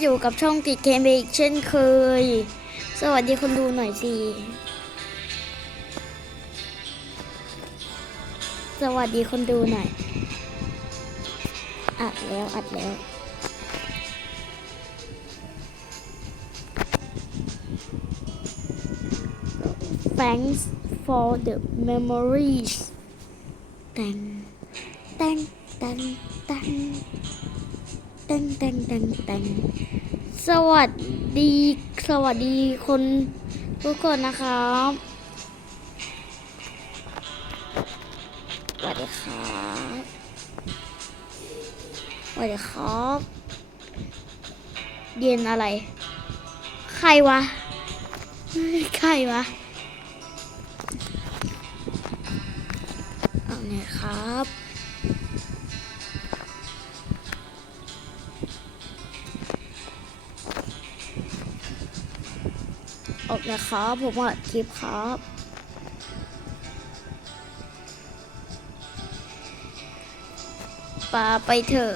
อยู่กับช่องติดเกมอีกเช่นเคย สวัสดีคนดูหน่อยสิ สวัสดีคนดูหน่อย อัดแล้วอัดแล้ว Thanks for the memories ตังตังตังตัง ตังตังตังตังสวัสดี สวัสดีคนทุกคนนะครับ สวัสดีครับสวัสดีครับ เย็นอะไร ใครวะ ใครวะเอาเนี่ยครับ นะครับ ผมอัดคลิปครับปาไปเถอะ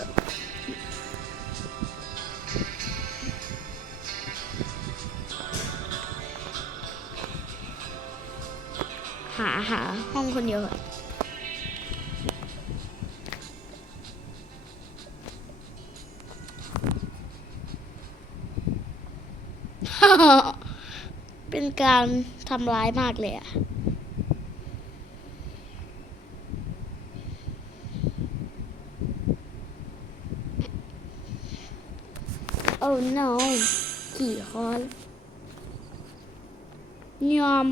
หาหาห้องคนเดียวก่อน เป็นการทำร้ายมากเลยอะโอ้ no กี่คนยอม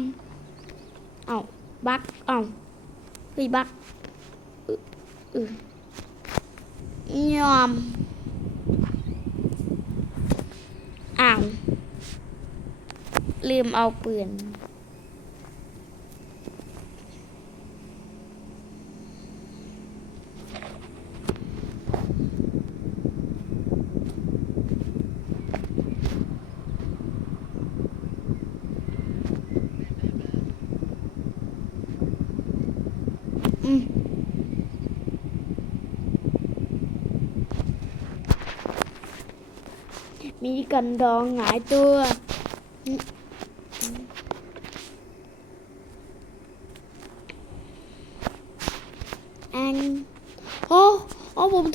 เอาบักเอาไปบักอึอึยอมอ้าว ลืมเอาปืน อืมมีกันดองหงายตัวอืมแอนโอ้โอ้ผม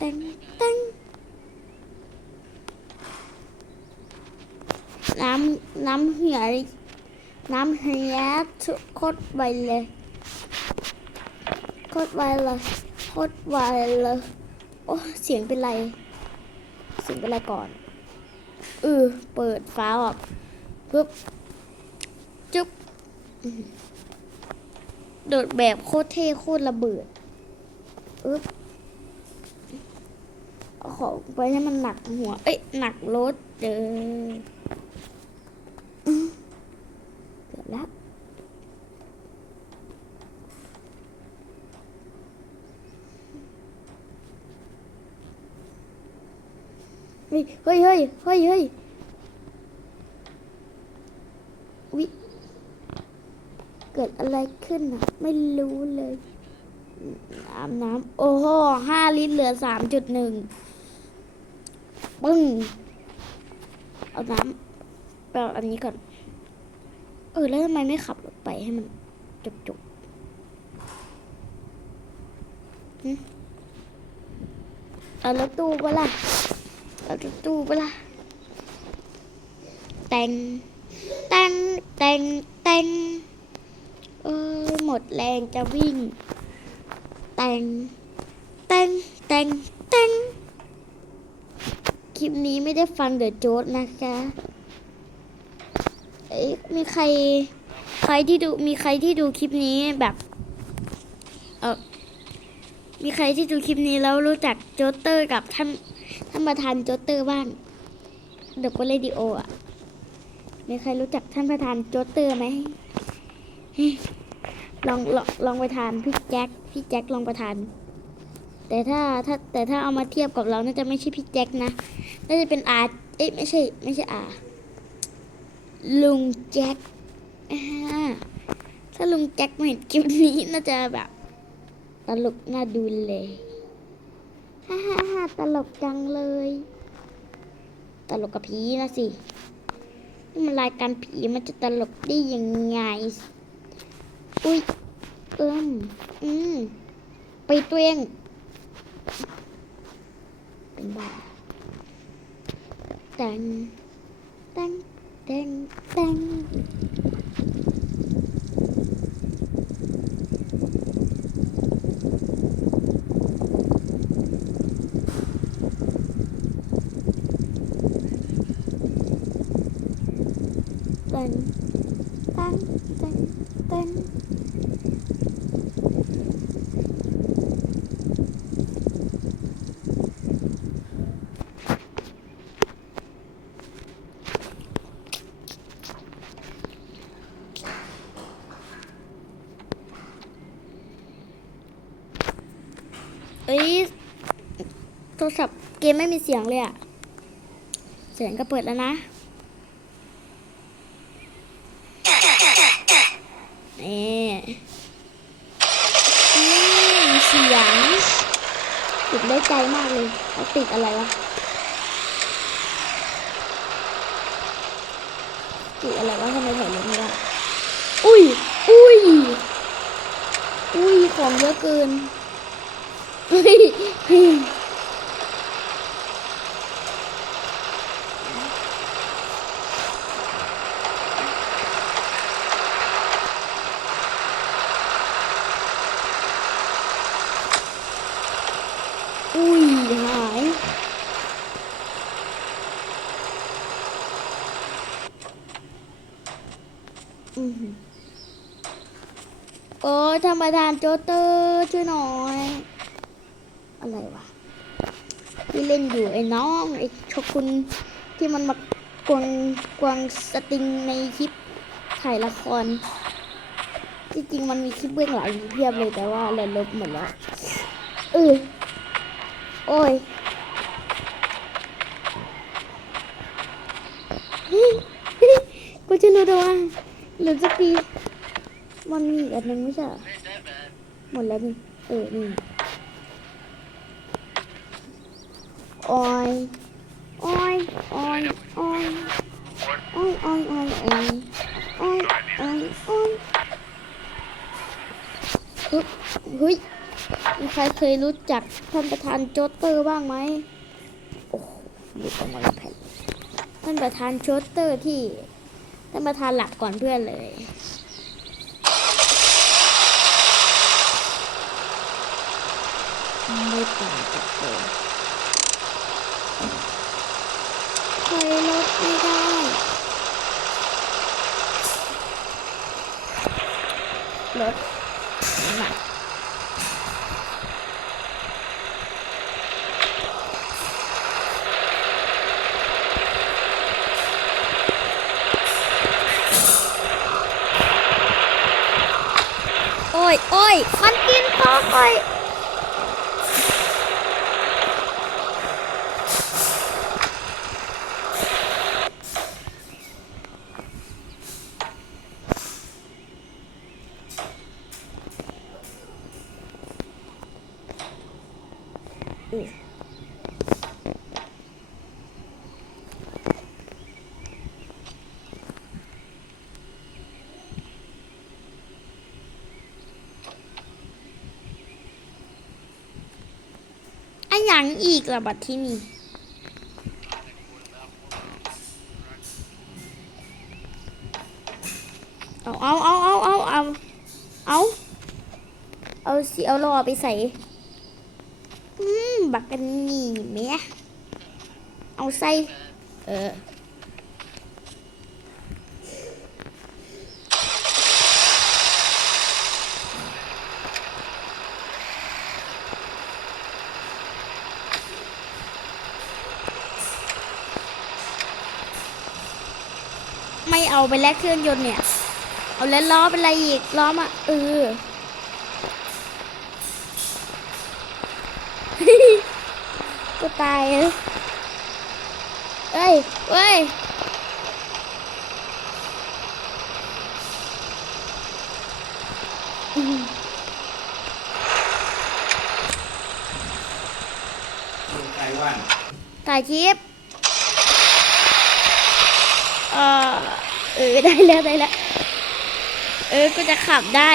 ตงแตงน้ำน้ำเหียน้ำเหียทุกโคตรไปเลยโคตรไปเลยโคตรไวเลยโอ้เสียงเป็นไร เสียงเป็นไรก่อนเออเปิดฟ้าออกปึ๊บจุ๊บโดดแบบโคตรเท่โคตรระเบิดอึ๊บ ของไปให้มันหนักหัว เอ้ยหนักรถเด้อเกือบแล้วเฮ้ยเฮ้ยเฮ้ยเฮ้ยเฮ้ยวิเกิดอะไรขึ้นอะไม่รู้เลยอาบน้ำโอ้โหห้าลิตรเหลือสามจุดหนึ่ง ปึ้งเอาน้ำไปเอาอันนี้ก่อน เออ แล้วทำไมไม่ขับรถไปให้มันจบจบๆหึเอารถตู้ปะล่ะเอารถตู้ปะล่ะแต่งแต่งแต่งแต่งเออ หมดแรงจะวิ่ง แต่งแต่งแต่งแต่ง คลิปนี้ไม่ได้ฟังเดอะโจ๊ตนะคะเอ้ยมีใคร ใครที่ดูมีใครที่ดูคลิปนี้แบบเออมีใครที่ดูคลิปนี้แล้วรู้จักโจสเตอร์กับท่านท่านประธานโจสเตอร์บ้างเดอะเรดิโออะมีใครรู้จักท่านประธานโจ๊เตอร์ไหมลองลองลองไปทานพี่แจ็คพี่แจ็คลองไปทาน แต่ถ้าถ้าแต่ถ้าเอามาเทียบกับเราน่าจะไม่ใช่พี่แจ็คนะน่าจะเป็นอาเอ้ยไม่ใช่ไม่ใช่อาลุงแจ็คถ้าลุงแจ็คมาเห็นคลิปนี้น่าจะแบบตลกน่าดูเลยฮ่าฮ่าฮ่าตลกจังเลย ตลกกับผีนะสินี่มันรายการผีมันจะตลกได้ยังไง อุ้ยเอิมอืมไปตัวเอง เป็นบ้าแตังแตังแตังแตังแตังแตังแตังแตังเอ้ย โทรศัพท์ เกมไม่มีเสียงเลยอะเสียงก็เปิดแล้วนะนี่อืมเสียงติดได้ใจมากเลยเขาติดอะไรวะติดอะไรวะทำไมถ่ายรถไม่ได้อุ้ยอุ้ยอุ้ยของเยอะเกินเฮ้ยเฮ้ยอุ้ย หาย อือหือโอ้ยธรรมดานโจเตอร์ช่วยหน่อย อะไรวะที่เล่นอยู่ไอ้น้องไอ้ชกุนที่มันมากวงกวงสติงในคลิปถ่ายละครที่จริงมันมีคลิปเบื้องหลังเพียบเลยแต่ว่าเราลบหมดแล้วเออโอ้ยกูจะรู้ตัวว่าหรือสักทีมันมีอันหนึงไม่ใช่ หมดแล้วนี่เออนี่โอ้ยโอ้ยโอ้ยโอ้ยโอ้ยโอ้ยโอ้ยโอ้ยโอ้ยโอ้ยโอ้ยเฮ้ยเฮ้ยมีใครเคยรู้จักท่านประธานโจสเตอร์บ้างไหมโอ้โหหลุดออกมาแผ่นท่านประธานโจสเตอร์ที่ท่านประธานหลับก่อนเพื่อนเลย ไม่ต่างจากเดิมถอยรถไม่ได้รถหนักโอ้ยโอ้ยมันกินคอไป ยังอีกระบัดที่นี่เอาเอาเอาเอาเอาเอาเอาเอาสิเอารอไปใส่อืมบักกันนี่แม่เอาใส่เออ ไม่เอาไปแลกเครื่องยนต์เนี่ย เอาแล้วล้อเป็นอะไรอีกล้อมาเออก็ตายเลยเอ้ยเว้ยไต้หวันถ่ายคลิป เออ เออได้แล้วได้แล้วเออก็จะขับได้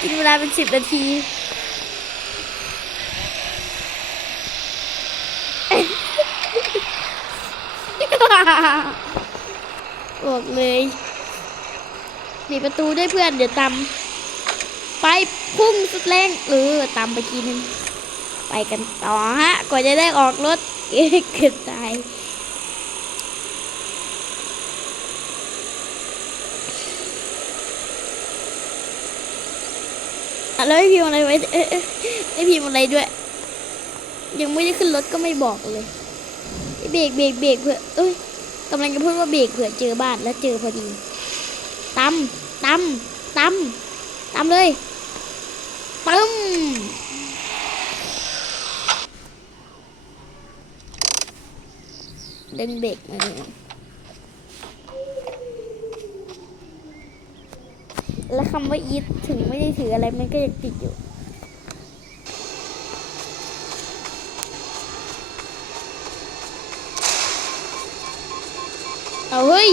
กินเวลาเป็นสิบนาทีบอกเลยปิดประตูด้วยเพื่อนเดี๋ยวตำไปพุ่งสุดแรงเออตำไปทีนึงไปกันต่อฮะกว่าจะได้ออกรถเอ๊ะเกือบตาย แล้วไม่พิมพ์อะไรไว้ไม่พิมพ์อะไรด้วย ยังไม่ได้ขึ้นรถก็ไม่บอกเลยเบรกเบรกเบรกเผื่อเอ้ยกำลังจะพูดว่าเบรกเผื่อเจอบ้านแล้วเจอพอดีตำตำตำตำเลยปึ้มดึงเบรกมาเลย แล้วคำว่าอีทถึงไม่ได้ถืออะไรมันก็ยังติดอยู่ เอาเฮ้ย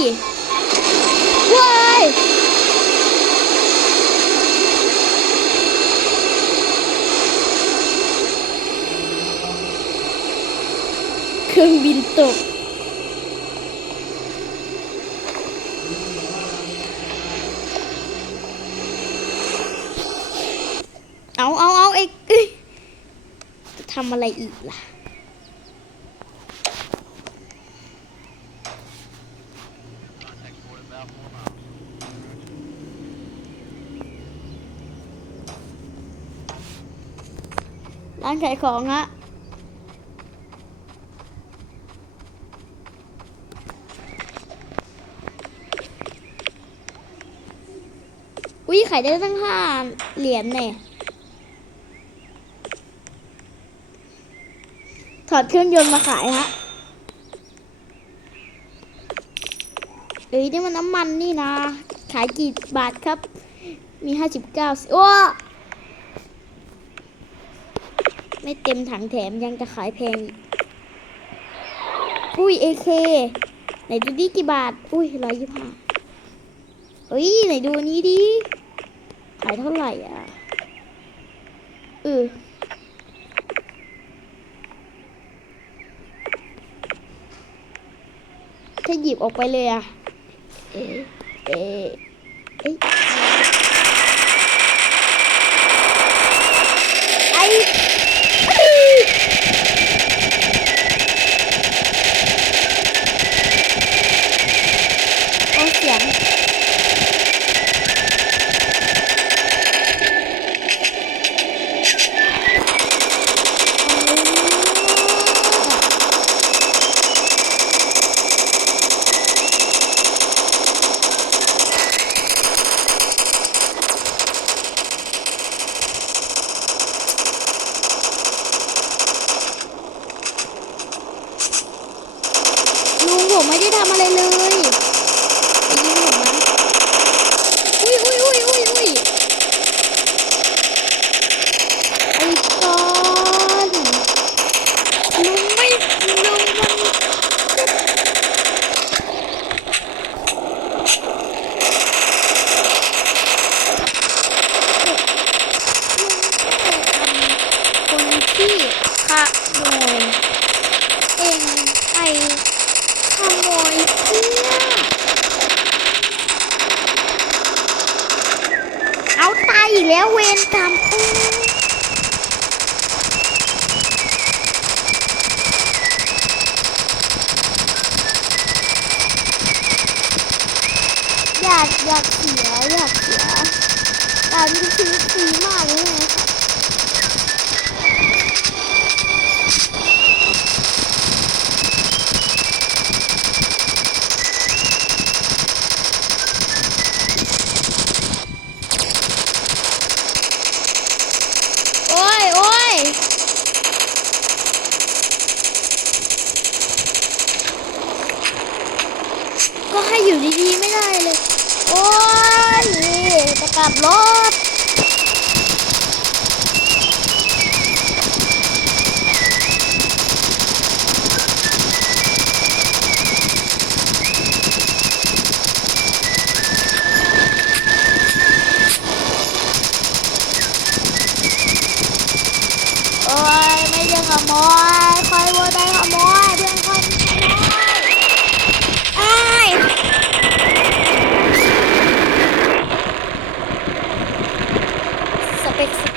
ว้ายเครื่องบินตก เอาเอาเอาไอ้เอ้ยจะทำอะไรอีกล่ะ ร้านขายของฮะอุ้ยขายได้ตั้งห้าเหรียญแน่ ถอดเครื่องยนต์มาขายฮะเอ้ยนี่มันน้ำมันนี่นะ ขายกี่บาทครับ มีห้าสิบเก้าโอ้ไม่เต็มถังแถมยังจะขายแพง อุ้ยเอเคไหนดูดิกี่บาท อุ้ยร้อยยี่ห้าเฮ้ยไหนดูอันนี้ดิ ขายเท่าไหร่อะเออถ้า หยิบออกไปเลยอะเอ๊ะเอ๊ะ ก็ให้อยู่ดีๆไม่ได้เลย โอ้ยจะกลับรถ โอ้ยไม่ใช่ขโมยคอยวัวได้ขโมยเพื่อนคอยขโมยไอ้าย ส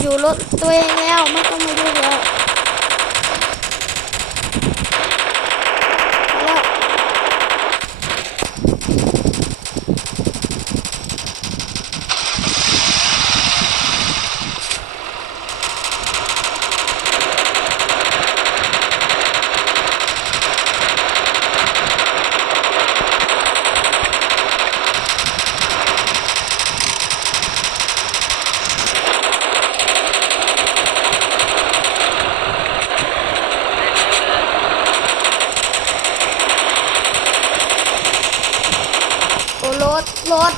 อยู่รถตัวเองแล้วไม่ต้องมาดูแล้วแล้วโอ้รถรถ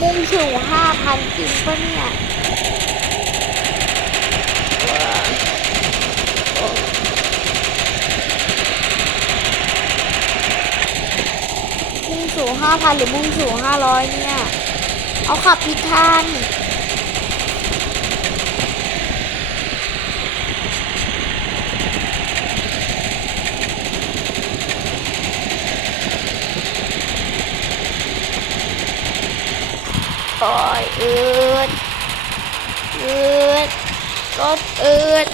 มุ่งสู่ห้าพันจริงปะเนี่ยมุ่งสู่ ห้าพันหรือมุ่งสู่ห้าร้อยเนี่ย เอาขับผิดทางโอ้ยอืดอืดรถอืด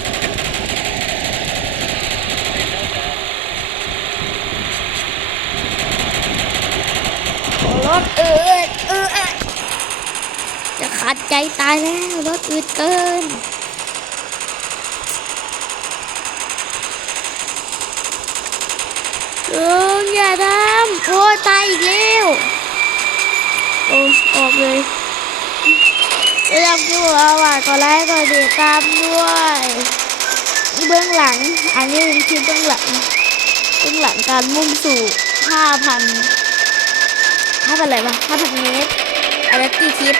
อ้รถอืดเอืดจะขาดใจตายแล้วรถอืดเกินเอออย่าทำโอ้ตายอีกแล้วโอ้ออกเลยไม่ต้องคิดว่าว่าก็ไลค์ก็ติดตามด้วยเบื้องหลัง อันนี้เป็นคลิปเบื้องหลัง เบื้องหลังการมุ่งสู่ 5,000 5,000อะไรวะ5,000เมตรอะไรตีคลิป